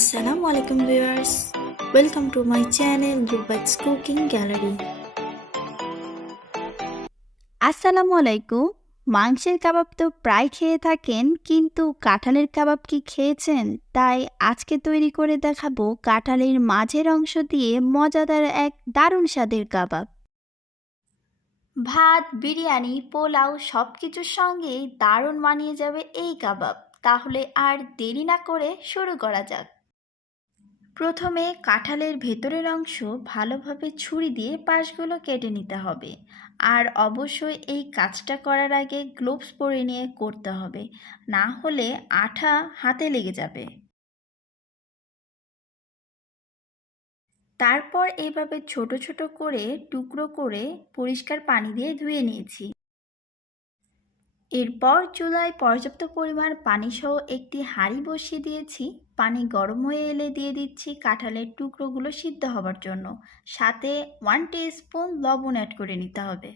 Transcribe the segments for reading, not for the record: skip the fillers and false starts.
Assalamu alaikum viewers. Welcome to my channel Rubat's Cooking Gallery. আসসালামু আলাইকুম। মাংসের কাবাব তো প্রায় খেয়ে থাকেন, কিন্তু কাঁঠালের কাবাব কি খেয়েছেন? তাই আজকে তৈরি করে দেখাবো কাঁঠালের মাঝের অংশ দিয়ে মজাদার এক দারুণ স্বাদের কাবাব। ভাত, বিরিয়ানি, পোলাও সব কিছুর সঙ্গেই দারুণ মানিয়ে যাবে এই কাবাব। তাহলে আর দেরি না করে শুরু করা যাক। প্রথমে কাঁঠালের ভেতরের অংশ ভালোভাবে ছুরি দিয়ে পাশগুলো কেটে নিতে হবে। আর অবশ্যই এই কাজটা করার আগে গ্লোভস পরে নিয়ে করতে হবে, না হলে আঠা হাতে লেগে যাবে। তারপর এইভাবে ছোট ছোট করে টুকরো করে পরিষ্কার পানি দিয়ে ধুয়ে নিয়েছি। এরপর চুলায় পর্যাপ্ত পরিমাণ পানিসহ একটি হাঁড়ি বসিয়ে দিয়েছি। পানি গরম হয়ে এলে দিয়ে দিচ্ছি কাঁঠালের টুকরোগুলো সিদ্ধ হবার জন্য। সাথে 1 টিস্পুন লবণ অ্যাড করে নিতে হবে।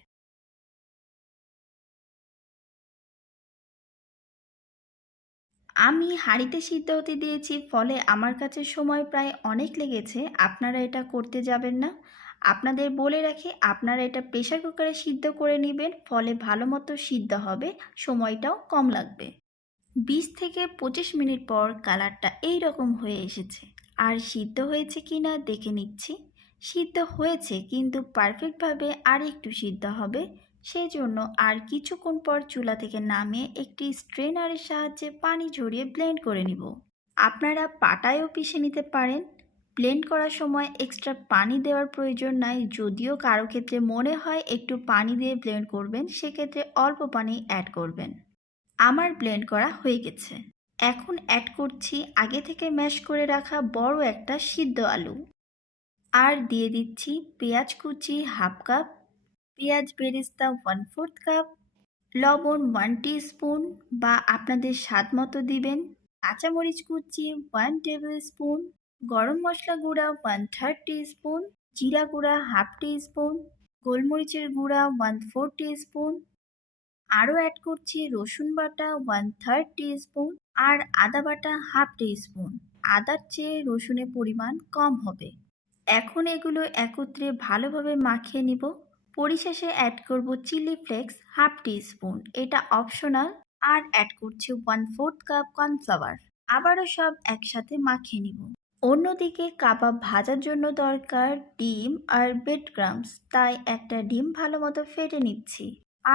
আমি হাঁড়িতে সিদ্ধ হতে দিয়েছি, ফলে আমার কাছে সময় প্রায় অনেক লেগেছে। আপনারা এটা করতে যাবেন না। আপনাদের বলে রাখি, আপনারা এটা প্রেসার কুকারে সিদ্ধ করে নেবেন, ফলে ভালো মতো সিদ্ধ হবে, সময়টাও কম লাগবে। 20 থেকে 25 মিনিট পর কালারটা এই রকম হয়ে এসেছে। আর সিদ্ধ হয়েছে কি না দেখে নিচ্ছি। সিদ্ধ হয়েছে, কিন্তু পারফেক্টভাবে আর একটু সিদ্ধ হবে। সেই জন্য আর কিছুক্ষণ পর চুলা থেকে নামিয়ে একটি স্ট্রেনারের সাহায্যে পানি ঝরিয়ে ব্লেন্ড করে নিব। আপনারা পাটায়ও পিষে নিতে পারেন। ব্লেন্ড করার সময় এক্সট্রা পানি দেওয়ার প্রয়োজন নাই। যদিও কারো ক্ষেত্রে মনে হয় একটু পানি দিয়ে ব্লেন্ড করবেন, সেক্ষেত্রে অল্প পানি অ্যাড করবেন। আমার ব্লেন্ড করা হয়ে গেছে। এখন অ্যাড করছি আগে থেকে ম্যাশ করে রাখা বড় একটা সিদ্ধ আলু। আর দিয়ে দিচ্ছি পেঁয়াজ কুচি হাফ কাপ, পেঁয়াজ বেরেস্তা 1/4 কাপ, লবণ 1 টিস্পুন বা আপনাদের স্বাদ মতো দিবেন, কাঁচামরিচ কুচি 1 টেবিল স্পুন, গরম মশলা গুঁড়া 1/3 টিস্পুন, জিরা গুঁড়া হাফ টিস্পুন, গোলমরিচের গুঁড়া 1/4 টিস্পুন। আরও অ্যাড করছি রসুন বাটা 1/3 টিস্পুন আর আদা বাটা হাফ টিস্পুন। আদার চেয়ে রসুনের পরিমাণ কম হবে। এখন এগুলো একত্রে ভালোভাবে মাখিয়ে নিব। পরিশেষে অ্যাড করব চিলি ফ্লেক্স হাফ টিস্পুন, এটা অপশনাল। আর অ্যাড করছি 1/4 কাপ কর্নফ্লাওয়ার। আবারও সব একসাথে মাখিয়ে নিব। অন্যদিকে কাবাব ভাজার জন্য দরকার ডিম আর ব্রেড ক্রাম্বস, তাই একটা ডিম ভালো মতো ফেটে নিচ্ছি।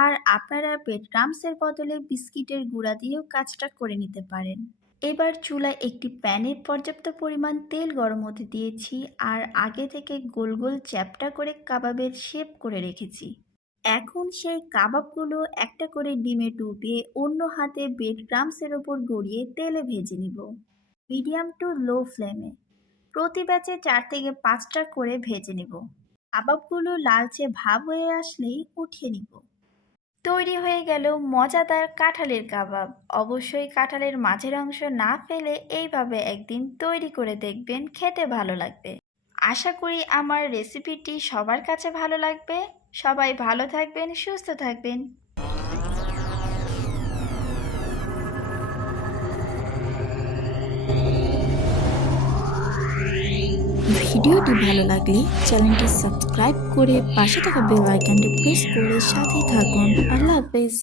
আর আপনারা ব্রেড ক্রাম্বসের বদলে বিস্কিটের গুঁড়া দিয়েও কাজটা করে নিতে পারেন। এবার চুলায় একটি প্যানে পর্যাপ্ত পরিমাণ তেল গরম হতে দিয়েছি আর আগে থেকে গোল গোল চ্যাপ্টা করে কাবাবের শেপ করে রেখেছি। এখন সেই কাবাবগুলো একটা করে ডিমে ডুবিয়ে অন্য হাতে ব্রেড ক্রাম্বসের ওপর গড়িয়ে তেলে ভেজে নিব, মিডিয়াম টু লো ফ্লেমে। প্রতি ব্যাচে 4 থেকে 5টা করে ভেজে নিব। কাবাবগুলো লালচে ভাব হয়ে আসলেই উঠিয়ে নিব। তৈরি হয়ে গেল মজাদার কাঁঠালের কাবাব। অবশ্যই কাঁঠালের মাঝের অংশ না ফেলে এইভাবে একদিন তৈরি করে দেখবেন, খেতে ভালো লাগবে। আশা করি আমার রেসিপিটি সবার কাছে ভালো লাগবে। সবাই ভালো থাকবেন, সুস্থ থাকবেন। ভিডিওটি ভালো লাগলে চ্যানেলটি সাবস্ক্রাইব করে পাশে থাকা বেল আইকনটি প্রেস করে সাথেই থাকুন। আল্লাহ হাফেজ।